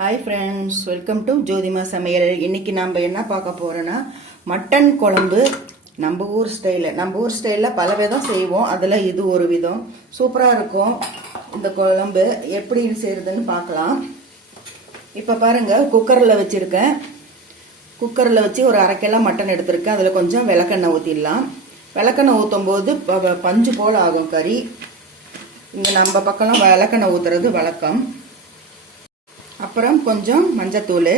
Hi friends, welcome to ஜோதிமா சமையல். இன்றைக்கி நம்ம என்ன பார்க்க போகிறோன்னா மட்டன் குழம்பு. நம்ம ஊர் ஸ்டைலில் பல விதம் செய்வோம். அதில் இது ஒரு விதம் சூப்பராக இருக்கும். இந்த குழம்பு எப்படி செய்கிறதுன்னு பார்க்கலாம். இப்போ பாருங்கள், குக்கரில் வச்சுருக்கேன். குக்கரில் வச்சு ஒரு 1/2 கிலோ மட்டன் எடுத்திருக்கேன். அதில் கொஞ்சம் விளக்கெண்ணெய் ஊற்றிடலாம். விளக்கெண்ணெய் ஊற்றும் போது பஞ்சு போல் ஆகும் கறி. இங்கே நம்ம பக்கம் விளக்கெண்ணெய் ஊற்றுறது வழக்கம். அப்புறம் கொஞ்சம் மஞ்சத்தூள்.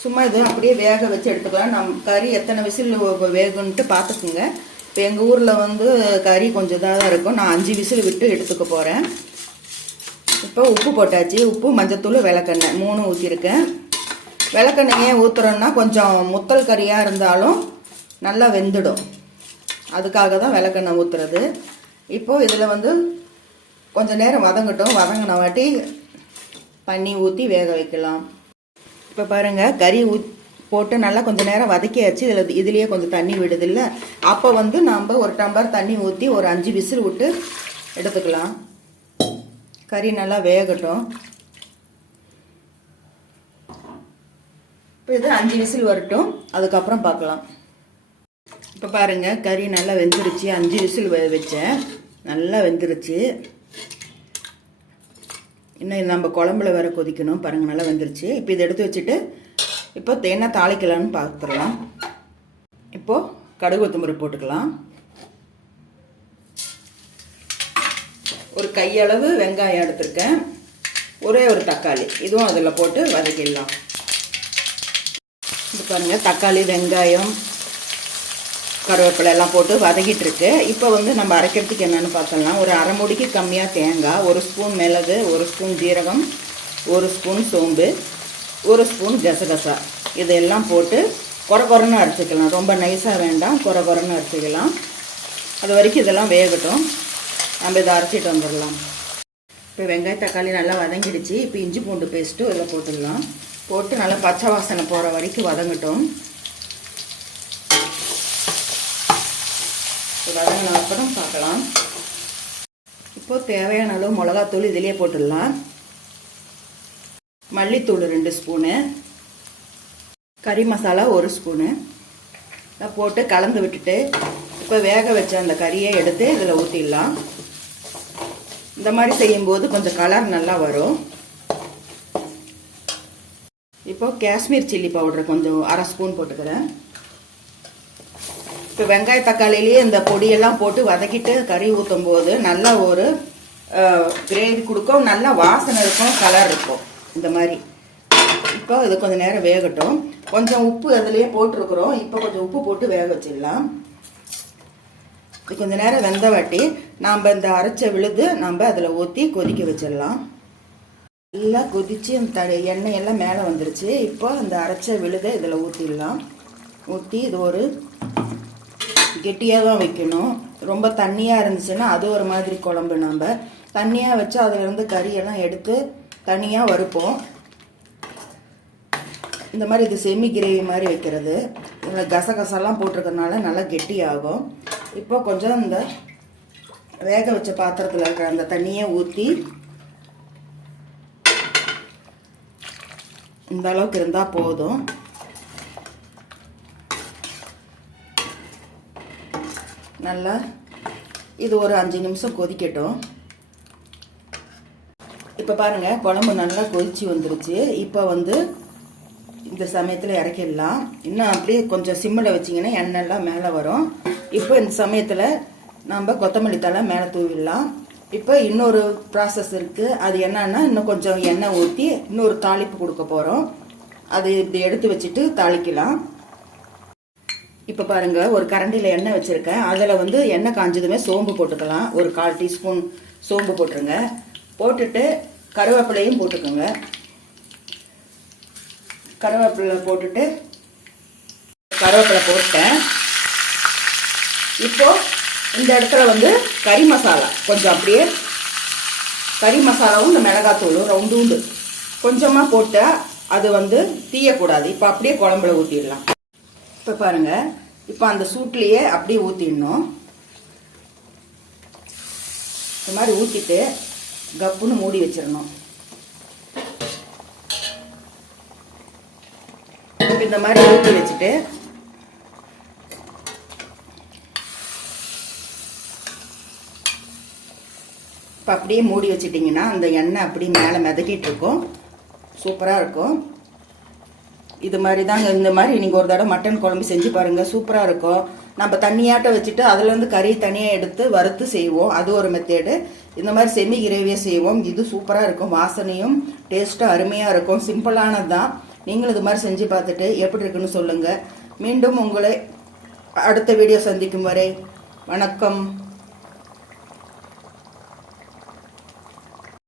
சும்மா இது அப்படியே வேக வச்சு எடுத்துக்கலாம். கறி எத்தனை விசில் வேகுன்ட்டு பார்த்துக்குங்க. இப்போ எங்கள் ஊரில் கறி கொஞ்சம் இதாக தான் இருக்கும். நான் 5 விசில் விட்டு எடுத்துக்க போகிறேன். இப்போ உப்பு போட்டாச்சு. உப்பு, மஞ்சத்தூள், விளக்கெண்ணெய் 3 ஊற்றிருக்கேன். விளக்கெண்ணெயே ஊற்றுறோன்னா கொஞ்சம் முத்தல் கறியாக இருந்தாலும் நல்லா வெந்துடும். அதுக்காக தான் விளக்கெண்ணெய் ஊற்றுறது. இப்போது இதில் கொஞ்சம் நேரம் வதங்கட்டும். வதங்கின வாட்டி தண்ணி ஊற்றி வேக வைக்கலாம். இப்போ பாருங்கள், கறி போட்டு நல்லா கொஞ்சம் நேரம் வதக்கியாச்சு. இதுலேயே கொஞ்சம் தண்ணி விடுதில்ல. அப்போ நாம் ஒரு டம்ளர் தண்ணி ஊற்றி ஒரு 5 விசில் விட்டு எடுத்துக்கலாம். கறி நல்லா வேகட்டும். இப்போ இது 5 விசில் வரட்டும், அதுக்கப்புறம் பார்க்கலாம். இப்போ பாருங்கள், கறி நல்லா வெந்துருச்சு. 5 விசில் வச்சேன், நல்லா வெந்துருச்சு. இன்னும் நம்ம குழம்புல வேற கொதிக்கணும். பாருங்கள், நல்லா வெந்துருச்சு. இப்போ இதை எடுத்து வச்சுட்டு இப்போ தேங்காய் தாளிக்கலான்னு பார்த்துடலாம். இப்போது கடுகு உளுத்தம்பருப்பு போட்டுக்கலாம். ஒரு கையளவு வெங்காயம் எடுத்துருக்கேன். ஒரே ஒரு தக்காளி, இதுவும் அதில் போட்டு வதக்கிடலாம். இப்போ பாருங்கள், தக்காளி, வெங்காயம், கருவேப்பிலை எல்லாம் போட்டு வதக்கிட்டு இருக்கு. இப்போ நம்ம அரைக்கிறதுக்கு என்னென்னு பார்க்கலாம். ஒரு 1/2 மூடிக்கு கம்மியாக தேங்காய், 1 ஸ்பூன் மிளகு, 1 ஸ்பூன் ஜீரகம், 1 ஸ்பூன் சோம்பு, 1 ஸ்பூன் கசகசா, இதெல்லாம் போட்டு கொரன்னு அரைச்சிக்கலாம். ரொம்ப நைஸாக வேண்டாம், கொரன்னு அரைச்சிக்கலாம். அது வரைக்கும் இதெல்லாம் வேகட்டும். நம்ம இதை அரைச்சிட்டு வந்துடலாம். இப்போ வெங்காயம், தக்காளி நல்லா வதங்கிடுச்சு. இப்போ இஞ்சி பூண்டு பேஸ்ட்டு இதில் போட்டுடலாம். போட்டு நல்லா பச்சை வாசனை போகிற வரைக்கும் வதங்கட்டும். வதங்கின அப்புறம் பார்க்கலாம். இப்போது தேவையான அளவு மிளகாத்தூள் இதிலே போட்டுடலாம். மல்லித்தூள் 2 ஸ்பூனு, கறி மசாலா 1 ஸ்பூனு போட்டு கலந்து விட்டுட்டு இப்போ வேக வச்ச அந்த கறியை எடுத்து இதில் ஊற்றிடலாம். இந்த மாதிரி செய்யும்போது கொஞ்சம் கலர் நல்லா வரும். இப்போ காஷ்மீர் சில்லி பவுடர் கொஞ்சம் 1/2 ஸ்பூன் போட்டுக்கிறேன். இப்போ வெங்காய தக்காளிலேயே இந்த பொடியெல்லாம் போட்டு வதக்கிட்டு கறி ஊற்றும் போது நல்லா ஒரு கிரேவி கொடுக்கும். நல்லா வாசனை இருக்கும், கலர் இருக்கும். இந்த மாதிரி இப்போ இது கொஞ்சம் நேரம் வேகட்டும். கொஞ்சம் உப்பு அதிலேயே போட்டிருக்கிறோம். இப்போ கொஞ்சம் உப்பு போட்டு வேக வச்சிடலாம். இது கொஞ்சம் நேரம் வெந்த வாட்டி நாம் இந்த அரைச்ச விழுது நம்ம அதில் ஊற்றி கொதிக்க வச்சிடலாம். நல்லா கொதித்து அந்த எண்ணெய் எல்லாம் மேலே வந்துருச்சு. இப்போ அந்த அரைச்ச விழுதை இதில் ஊற்றிடலாம். ஊற்றி இது ஒரு கெட்டியாக தான் வைக்கணும். ரொம்ப தண்ணியாக இருந்துச்சுன்னா அது ஒரு மாதிரி குழம்பு. நம்ம தண்ணியாக வச்சு அதிலிருந்து கறியெல்லாம் எடுத்து தனியாக வறுப்போம். இந்த மாதிரி இது செமி கிரேவி மாதிரி வைக்கிறது. இதில் கசகசெல்லாம் போட்டிருக்கறனால நல்லா கெட்டியாகும். இப்போ கொஞ்சம் இந்த வேக வச்ச பாத்திரத்தில் இருக்கிற அந்த தண்ணியை ஊற்றி இந்த அளவுக்கு இருந்தால் போதும். நல்லா இது ஒரு 5 நிமிஷம் கொதிக்கட்டும். இப்போ பாருங்கள், குழம்பு நல்லா கொதிச்சு வந்துருச்சு. இப்போ இந்த சமயத்தில் இறக்கிடலாம். இன்னும் அப்படியே கொஞ்சம் சிம்மில் வச்சிங்கன்னா எண்ணெய்லாம் மேலே வரும். இப்போ இந்த சமயத்தில் நம்ம கொத்தமல்லி தழை மேலே தூவிடலாம். இப்போ இன்னொரு ப்ராசஸ் இருக்குது. அது என்னன்னா, இன்னும் கொஞ்சம் எண்ணெய் ஊற்றி இன்னொரு தாளிப்பு கொடுக்க போகிறோம். அது இப்படி எடுத்து வச்சுட்டு தாளிக்கலாம். இப்போ பாருங்கள், ஒரு கரண்டியில் எண்ணெய் வச்சுருக்கேன். அதில் எண்ணெய் காஞ்சதுமே சோம்பு போட்டுக்கலாம். ஒரு 1/4 டீஸ்பூன் சோம்பு போட்டுருங்க. போட்டுட்டு கருவேப்பிலையும் போட்டுக்கோங்க. கருவேப்பிலை போட்டேன். இப்போது இந்த இடத்துல கறி மசாலா கொஞ்சம் அப்படியே கறி மசாலாவும் இந்த மிளகாத்தூளும் ரவுண்டு கொஞ்சமாக போட்டால் அது தீயக்கூடாது. இப்போ அப்படியே குழம்புல ஊற்றிடலாம். இப்போ பாருங்கள், இப்போ அந்த சூட்லேயே அப்படியே ஊற்றிடணும். இந்த மாதிரி ஊற்றிட்டு கப்புன்னு மூடி வச்சிடணும். இந்த மாதிரி ஊற்றி வச்சுட்டு இப்போ அப்படியே மூடி வச்சிட்டிங்கன்னா அந்த எண்ணெய் அப்படியே மேலே மிதக்கிட்டு இருக்கும். சூப்பராக இருக்கும். இது மாதிரி தாங்க. இந்த மாதிரி நீங்கள் ஒரு தடவை மட்டன் குழம்பு செஞ்சு பாருங்கள், சூப்பராக இருக்கும். நம்ம தண்ணியாட்ட வச்சுட்டு அதுலேருந்து கறி தனியாக எடுத்து வறுத்து செய்வோம், அது ஒரு மெத்தேடு. இந்த மாதிரி செமி கிரேவியாக செய்வோம், இது சூப்பராக இருக்கும். வாசனையும் டேஸ்ட்டும் அருமையாக இருக்கும். சிம்பிளானது தான். நீங்களும் இது மாதிரி செஞ்சு பார்த்துட்டு எப்படி இருக்குன்னு சொல்லுங்கள். மீண்டும் உங்களை அடுத்த வீடியோ சந்திக்கும் வரை வணக்கம்.